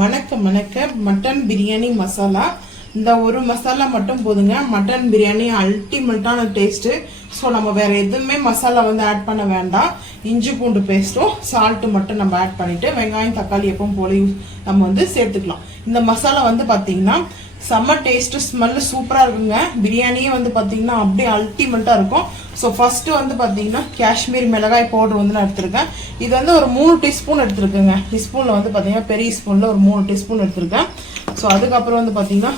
Mutton biryani masala. இந்த ஒரு மசாலா மட்டும் போதுங்க. மட்டன் பிரியாணி அல்டிமேட்டான டேஸ்ட். ஸோ நம்ம வேற எதுவுமே மசாலா வந்து ஆட் பண்ண வேண்டாம். இஞ்சி பூண்டு பேஸ்ட்டும் சால்ட்டு மட்டும் நம்ம ஆட் பண்ணிட்டு வெங்காயம் தக்காளி எப்பவும் போல நம்ம வந்து சேர்த்துக்கலாம். இந்த மசாலா வந்து பாத்தீங்கன்னா செம்ம டேஸ்ட், ஸ்மெல் சூப்பரா இருக்குங்க. பிரியாணியே வந்து பாத்தீங்கன்னா அப்படியே அல்டிமேட்டா இருக்கும். ஸோ ஃபர்ஸ்ட் வந்து பாத்தீங்கன்னா காஷ்மீர் மிளகாய் பவுடர் வந்து நான் எடுத்திருக்கேன். இது வந்து ஒரு 3 டீஸ்பூன் எடுத்திருக்கேங்க. டீஸ்பூன்ல வந்து பாத்தீங்கன்னா பெரிய ஸ்பூன்ல ஒரு 3 டீஸ்பூன் எடுத்திருக்கேன். ஸோ அதுக்கப்புறம் வந்து பாத்தீங்கன்னா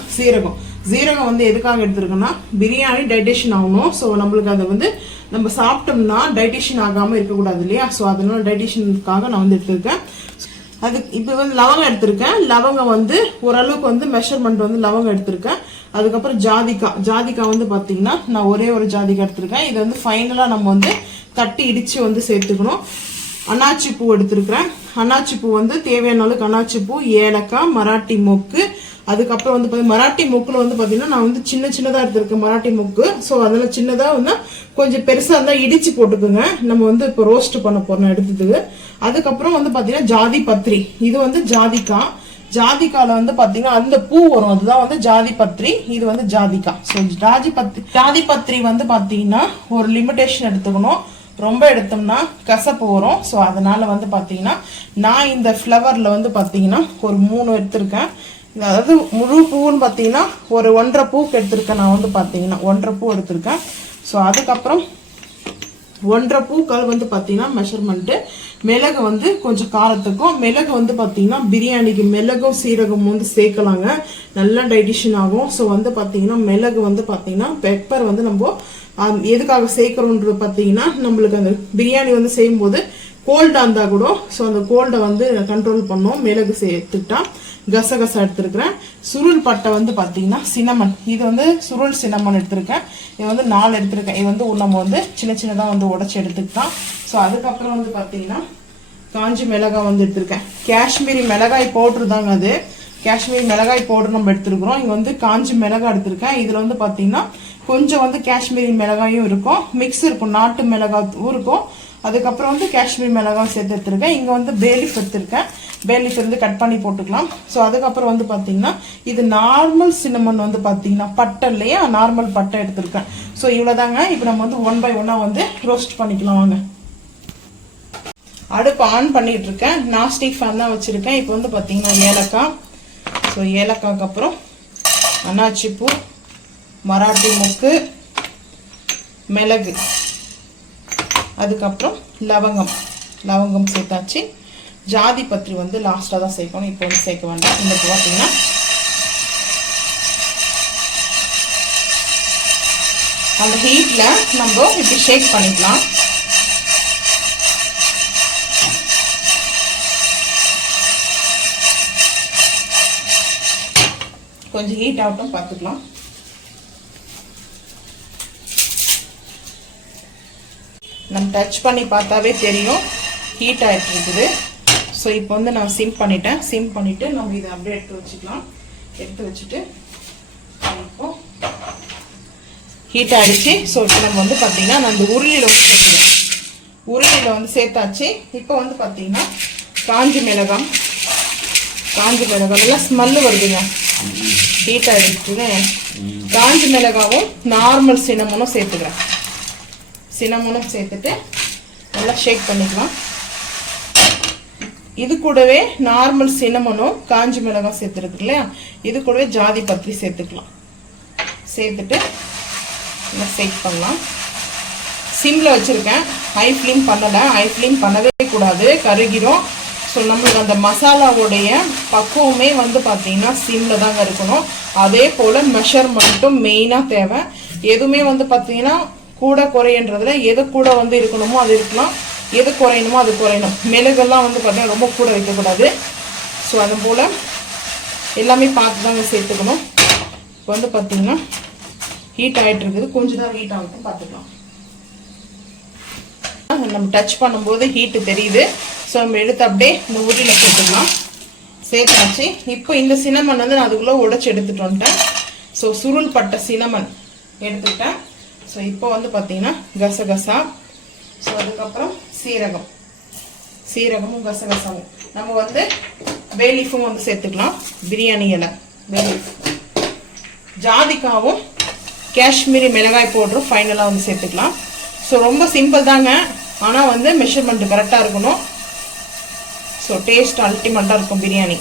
ஜீரகம் வந்து எதுக்காக எடுத்திருக்கேன்னா பிரியாணி டைஜஷன் ஆகணும். ஸோ நம்மளுக்கு அதை வந்து நம்ம சாப்பிட்டோம்னா டைஜஷன் ஆகாம இருக்கக்கூடாது இல்லையா? ஸோ அதனால டைஜஷனுக்காக நான் வந்து எடுத்திருக்கேன். அது இப்போ வந்து லவங்கம் எடுத்திருக்கேன். லவங்கம் வந்து ஓரளவுக்கு வந்து மெஷர்மெண்ட் வந்து லவங்கம் எடுத்திருக்கேன். அதுக்கப்புறம் ஜாதிக்காய் வந்து பாத்தீங்கன்னா நான் ஒரே ஒரு ஜாதிக்காய் எடுத்திருக்கேன். இது வந்து ஃபைனலா நம்ம வந்து தட்டி இடிச்சு வந்து சேர்த்துக்கணும். அன்னாச்சி பூ எடுத்திருக்கிறேன். அன்னாச்சி பூ வந்து தேவையான அளவுக்கு அன்னாச்சி பூ, ஏலக்காய், மராட்டி மொக்கு. அதுக்கப்புறம் வந்து மராட்டி மொக்குல வந்து பாத்தீங்கன்னா நான் வந்து சின்னதா எடுத்திருக்கேன் மராட்டி மொக்கு. ஸோ அதனால சின்னதா வந்து கொஞ்சம் பெருசா இருந்தா இடிச்சு போட்டுக்குங்க. நம்ம வந்து இப்போ ரோஸ்ட் பண்ண போறோம் எடுத்ததுக்கு. அதுக்கப்புறம் வந்து பாத்தீங்கன்னா ஜாதி பத்திரி. இது வந்து ஜாதிக்கால வந்து பாத்தீங்கன்னா அந்த பூ வரும், அதுதான் வந்து ஜாதி பத்திரி. இது வந்து ஜாதிக்காய். ஸோ ஜாதி பத்திரி வந்து பாத்தீங்கன்னா ஒரு லிமிடேஷன் எடுத்துக்கணும். ரொம்ப எடுத்தோம்னா கசப்பு வரும். ஸோ அதனால வந்து பாத்தீங்கன்னா நான் இந்த ஃப்ளவர்ல வந்து பாத்தீங்கன்னா ஒரு 3 எடுத்திருக்கேன். அதாவது முழு பூன்னு பாத்தீங்கன்னா ஒரு 1.5 பூக்கு எடுத்திருக்கேன். நான் வந்து பாத்தீங்கன்னா 1.5 பூ எடுத்திருக்கேன். ஸோ அதுக்கப்புறம் 1.5 பூக்கள் வந்து பாத்தீங்கன்னா மெஷர்மெண்ட். மிளகு வந்து கொஞ்சம் காரத்துக்கும், மிளகு வந்து பாத்தீங்கன்னா பிரியாணிக்கு மிளகும் சீரகம் வந்து சேர்க்கலாங்க, நல்லா டைஜஷன் ஆகும். ஸோ வந்து பாத்தீங்கன்னா மிளகு வந்து பாத்தீங்கன்னா பெப்பர் வந்து நம்ம எதுக்காக சேர்க்கிறோன்றது பாத்தீங்கன்னா நம்மளுக்கு அந்த பிரியாணி வந்து செய்யும் போது கோல்டா இருந்தா கூட ஸோ அந்த கோல்டை வந்து கண்ட்ரோல் பண்ணும் மிளகு சேர்த்துட்டா. கசகசா எடுத்திருக்கிறேன். சுருள் பட்டை வந்து பாத்தீங்கன்னா சின்னமன். இது வந்து சுருள் சின்னமன் எடுத்திருக்கேன். இது வந்து 4 எடுத்திருக்கேன். இது வந்து நம்ம வந்து சின்னதா வந்து உடைச்சு எடுத்துக்கிட்டான். ஸோ அதுக்கப்புறம் வந்து பாத்தீங்கன்னா காஞ்சி மிளகாய் வந்து எடுத்திருக்கேன். காஷ்மீரி மிளகாய் பவுடர் தாங்க அது. காஷ்மீரி மிளகாய் பவுடர் நம்ம எடுத்துருக்கிறோம். இங்க வந்து காஞ்சி மிளகாய் எடுத்திருக்கேன். இதுல வந்து பாத்தீங்கன்னா கொஞ்சம் வந்து காஷ்மீரி மிளகாயும் இருக்கும், மிக்ஸ் இருக்கும், நாட்டு மிளகாய் இருக்கும். அதுக்கப்புறம் வந்து காஷ்மீர் மிளகாய் சேர்த்து எடுத்திருக்கேன். இங்க வந்து பேலீஃப் எடுத்திருக்கேன். பேலீஃப் வந்து கட் பண்ணி போட்டுக்கலாம். ஸோ அதுக்கப்புறம் வந்து பாத்தீங்கன்னா இது நார்மல் சின்னமன் வந்து பாத்தீங்கன்னா பட்டை இல்லையா, நார்மல் பட்டை எடுத்திருக்கேன். ஸோ இவ்வளவுதாங்க. இப்போ நம்ம வந்து 1 by 1 வந்து ரோஸ்ட் பண்ணிக்கலாம் வாங்க. அடுப்பு ஆன் பண்ணிட்டு இருக்கேன். நான்ஸ்டிக் ஃபேன் தான் வச்சிருக்கேன். இப்போ வந்து பாத்தீங்கன்னா ஏலக்காய். ஸோ ஏலக்காய்க்கு அப்புறம் அன்னாச்சி பூ, மராட்டி மொக்கு, மிளகு, அதுக்கப்புறம் லவங்கம் சேர்த்தாச்சு. ஜாதி பத்திரி வந்து லாஸ்டா தான் சேர்க்கணும், இப்போ வந்து சேர்க்க வேண்டாம். இந்த பார்த்தீங்கன்னா அந்த ஹீட்ல நம்ம இப்படி ஷேக் பண்ணிக்கலாம். கொஞ்சம் ஹீட் ஆகட்டும், பார்த்துக்கலாம். நம்ம டச் பண்ணி பார்த்தாவே தெரியும் ஹீட் ஆகிட்டு இருக்குது. ஸோ இப்போ வந்து நான் சிம் பண்ணிட்டு நம்ம இதை அப்படியே எடுத்து வச்சுக்கலாம். எடுத்து வச்சுட்டு இப்போ ஹீட் ஆகிடுச்சு. ஸோ இப்போ நம்ம வந்து பார்த்தீங்கன்னா நான் அந்த உருளியில் வந்து சேர்த்துக்கிறேன். உருளியில் வந்து சேர்த்தாச்சு. இப்போ வந்து பார்த்தீங்கன்னா காஞ்சி மிளகாய் நல்லா ஸ்மெல்லு வருதுங்க, ஹீட் ஆகிடுச்சுங்க. காஞ்சி மிளகாவும் நார்மல் சின்னமனும் சேர்த்துக்கிறேன். சின்னமனும் சேர்த்துட்டு நல்லா ஷேக் பண்ணிக்கலாம். இது கூடவே நார்மல் சின்னமனும் காஞ்சி மிளகாய் சேர்த்துருக்கு இல்லையா, இது கூடவே ஜாதி பத்திரி சேர்த்துக்கலாம். சேர்த்துட்டு நல்லா ஷேக் பண்ணலாம். சிம்ல வச்சிருக்கேன், ஹை ஃப்ளேம் பண்ணல. ஹை ஃப்ளேம் பண்ணவே கூடாது, கருகிரும். ஸோ நம்மளுக்கு அந்த மசாலாவுடைய பக்குவமே வந்து பார்த்தீங்கன்னா சிம்ல தாங்க இருக்கணும். அதே போல மெஷர்மெண்ட்டும் மெயினா தேவை. எதுவுமே வந்து பார்த்தீங்கன்னா கூட குறையன்றதுல எது கூட வந்து இருக்கணுமோ அது இருக்கலாம், எது குறையணுமோ அது குறையணும். மிளகெல்லாம் வந்து பார்த்தீங்கன்னா ரொம்ப கூட வைக்கக்கூடாது. ஸோ அது போல் எல்லாமே பார்த்து தாங்க சேர்த்துக்கணும். இப்போ வந்து பார்த்தீங்கன்னா ஹீட் ஆகிட்டு இருக்குது, கொஞ்சம் தான் ஹீட் ஆகிட்டு பார்த்துக்கலாம். நம்ம டச் பண்ணும்போது ஹீட்டு தெரியுது. ஸோ நம்ம எடுத்து அப்படியே இந்த உருளியில் சேர்த்துக்கலாம். சேர்த்தாச்சு. இப்போ இந்த சின்னமன் வந்து நான் அதுக்குள்ளே உடைச்சி எடுத்துட்டு வந்துட்டேன். ஸோ சுருள் பட்ட சின்னமன் எடுத்துக்கிட்டேன். ஸோ இப்போ வந்து பார்த்தீங்கன்னா கசகசா, ஸோ அதுக்கப்புறம் சீரகமும் கசகசாவும் நம்ம வந்து பே லீஃபும் வந்து சேர்த்துக்கலாம். பிரியாணி இலை, பே லீஃப், ஜாதிக்காவும் காஷ்மீரி மிளகாய் பவுடரும் ஃபைனலாக வந்து சேர்த்துக்கலாம். ஸோ ரொம்ப சிம்பிள் தாங்க, ஆனால் வந்து மெஷர்மெண்ட் கரெக்டாக இருக்கணும். ஸோ டேஸ்ட் அல்டிமேட்டாக இருக்கும் பிரியாணி.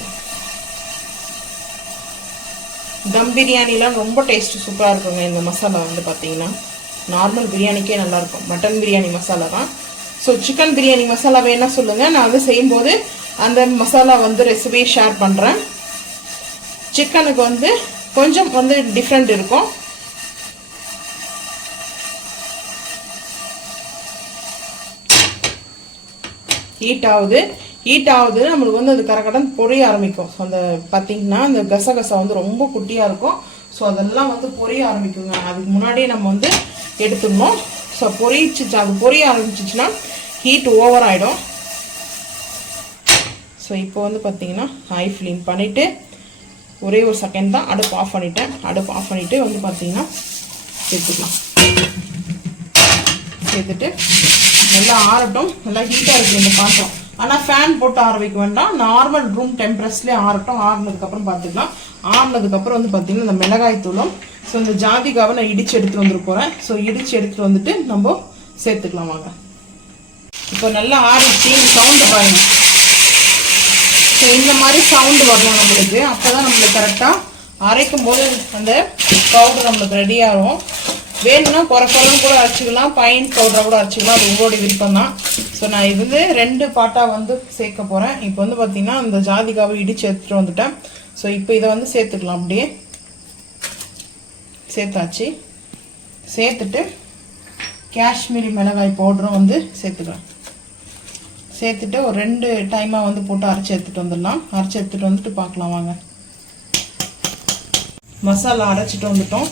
தம் பிரியாணிலாம் ரொம்ப டேஸ்ட் சூப்பராக இருக்குங்க. இந்த மசாலா வந்து பார்த்தீங்கன்னா நார்மல் பிரியாணிக்கே நல்லாயிருக்கும். மட்டன் பிரியாணி மசாலா தான். ஸோ சிக்கன் பிரியாணி மசாலா வேணா சொல்லுங்கள், நான் வந்து செய்யும்போது அந்த மசாலா வந்து ரெசிபி ஷேர் பண்ணுறேன். சிக்கனுக்கு வந்து கொஞ்சம் வந்து டிஃப்ரெண்ட் இருக்கும். ஹீட் ஆகுது நம்மளுக்கு வந்து அது கரகடன் பொரிய ஆரம்பிக்கும். ஸோ அந்த பார்த்தீங்கன்னா அந்த கசகசா வந்து ரொம்ப குட்டியாக இருக்கும். ஸோ அதெல்லாம் வந்து பொரிய ஆரம்பிக்குங்க. அதுக்கு முன்னாடியே நம்ம வந்து எடுத்துடணும். ஸோ அது பொரிய ஆரம்பிச்சிச்சுன்னா ஹீட் ஓவர் ஆகிடும். ஸோ இப்போ வந்து பார்த்தீங்கன்னா ஹை ஃப்ளேம் பண்ணிவிட்டு ஒரே ஒரு செகண்ட் தான் அடுப்பு ஆஃப் பண்ணிட்டேன். அடுப்பு ஆஃப் பண்ணிவிட்டு வந்து பார்த்தீங்கன்னா சேர்த்துக்கலாம். சேர்த்துட்டு நல்லா ஆறட்டும். நல்லா ஹீட்டாக இருக்குது இந்த பாத்திரம். ஆனால் ஃபேன் போட்டு ஆற வைக்க வேண்டாம், நார்மல் ரூம் டெம்பரேச்சர்லேயே ஆறட்டும். ஆறுனதுக்கப்புறம் பார்த்துக்கலாம். ஆறுனதுக்கப்புறம் வந்து பார்த்தீங்கன்னா இந்த மிளகாய் தூளும் ஸோ இந்த ஜாதிக்காவை நான் இடித்து எடுத்துகிட்டு வந்துட்டு போகிறேன். ஸோ இடித்து எடுத்துகிட்டு வந்துட்டு நம்ம சேர்த்துக்கலாம் வாங்க. இப்போ நல்லா ஆறிச்சு. இந்த சவுண்டு பாருங்க. ஸோ இந்த மாதிரி சவுண்டு வரணும் நம்மளுக்கு. அப்போ தான் நம்மளுக்கு கரெக்டாக அரைக்கும் போது அந்த பவுடர் நம்மளுக்கு ரெடி ஆகும். வேணும்னா குறைக்கலாம் கூட அரைச்சிக்கலாம், பைன் பவுடரை கூட அரைச்சிக்கலாம். அது உங்களோட விருப்பம் தான். ஸோ நான் இது வந்து 2 பாட்டாக வந்து சேர்க்க போகிறேன். இப்போ வந்து பார்த்தீங்கன்னா இந்த ஜாதிக்காவை இடித்து எடுத்துகிட்டு வந்துட்டேன். ஸோ இப்போ இதை வந்து சேர்த்துக்கலாம். அப்படியே சேர்த்தாச்சு. சேர்த்துட்டு காஷ்மீரி மிளகாய் பவுடரும் வந்து சேர்த்துக்கலாம். சேர்த்துட்டு ஒரு 2 டைமாக வந்து போட்டு அரைச்சி எடுத்துகிட்டு வந்துடலாம். அரைச்சி எடுத்துகிட்டு வந்துட்டு பார்க்கலாம் வாங்க. மசாலா அரைச்சிட்டு வந்துட்டோம்.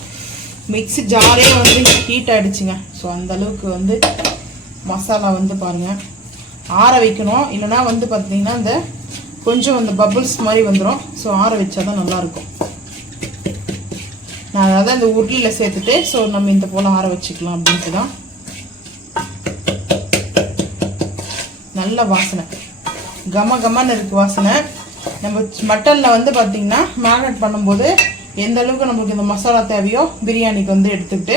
மிக்ஸி ஜாரே வந்து ஹீட் ஆகிடுச்சுங்க. ஸோ அந்தளவுக்கு வந்து மசாலா வந்து பாருங்கள் ஆற வைக்கணும். இல்லைனா வந்து பார்த்தீங்கன்னா இந்த கொஞ்சம் அந்த பபுள்ஸ் மாதிரி வந்துடும். ஸோ ஆற வச்சா தான் நல்லாயிருக்கும். நான் அதாவது இந்த உருளியில் சேர்த்துட்டு ஸோ நம்ம இந்த போல் ஆற வச்சுக்கலாம் அப்படின்ட்டு தான். நல்ல வாசனை, கமன்னு இருக்குது வாசனை. நம்ம மட்டனில் வந்து பார்த்திங்கன்னா மேரினேட் பண்ணும்போது எந்த அளவுக்கு நம்மளுக்கு இந்த மசாலா தேவையோ பிரியாணிக்கு வந்து எடுத்துக்கிட்டு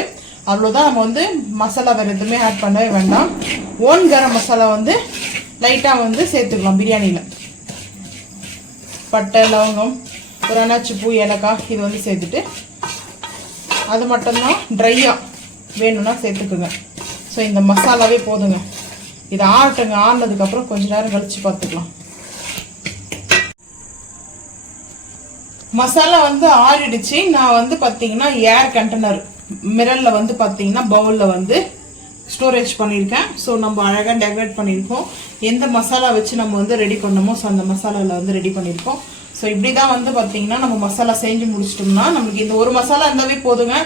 அவ்வளோதான். நம்ம வந்து மசாலா வேறு எதுவுமே ஆட் பண்ணவே வேண்டாம். ஓன் கரம் மசாலா வந்து லைட்டாக வந்து சேர்த்துக்கலாம். பிரியாணியில் பட்டை, லவங்கம், ஒரு அன்னாச்சி பூ, ஏலக்காய் இது வந்து சேர்த்துட்டு அது மட்டும்தான் ட்ரையாக வேணும்னா சேர்த்துக்குங்க. ஸோ இந்த மசாலாவே போதுங்க. இது ஆறட்டுங்க. ஆறினதுக்கப்புறம் கொஞ்ச நேரம் கழித்து பார்த்துக்கலாம். மசாலா வந்து ஆறிடுச்சு. நான் வந்து பார்த்தீங்கன்னா ஏர் கண்டெய்னர் மிரரில் வந்து பார்த்தீங்கன்னா பவுலில் வந்து ஸ்டோரேஜ் பண்ணியிருக்கேன். ஸோ நம்ம அழகாக டெக்கரேட் பண்ணியிருக்கோம். எந்த மசாலா வச்சு நம்ம வந்து ரெடி பண்ணோமோ ஸோ அந்த மசாலாவில் வந்து ரெடி பண்ணியிருக்கோம். ஸோ இப்படி தான் வந்து பார்த்தீங்கன்னா நம்ம மசாலா செஞ்சு முடிச்சிட்டோம்னா நம்மளுக்கு இந்த ஒரு மசாலா இருந்தாவே போதுங்க.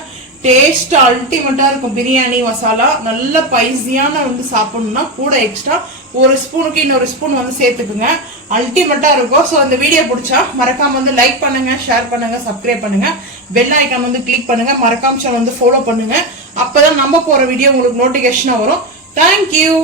டேஸ்ட் அல்டிமேட்டாக இருக்கும். பிரியாணி மசாலா நல்ல பைசியான வந்து சாப்பிடணும்னா கூட எக்ஸ்ட்ரா ஒரு ஸ்பூனுக்கு இன்னொரு ஸ்பூன் வந்து சேர்த்துக்குங்க. அல்டிமேட்டாக இருக்கும். ஸோ அந்த வீடியோ பிடிச்சா மறக்காம வந்து லைக் பண்ணுங்க, ஷேர் பண்ணுங்க, சப்ஸ்கிரைப் பண்ணுங்க, பெல் ஐக்கான் வந்து கிளிக் பண்ணுங்க, மறக்காம வந்து ஃபாலோ பண்ணுங்க. அப்பதான் நம்ம போற வீடியோ உங்களுக்கு நோட்டிபிகேஷனா வரும். தேங்க்யூ.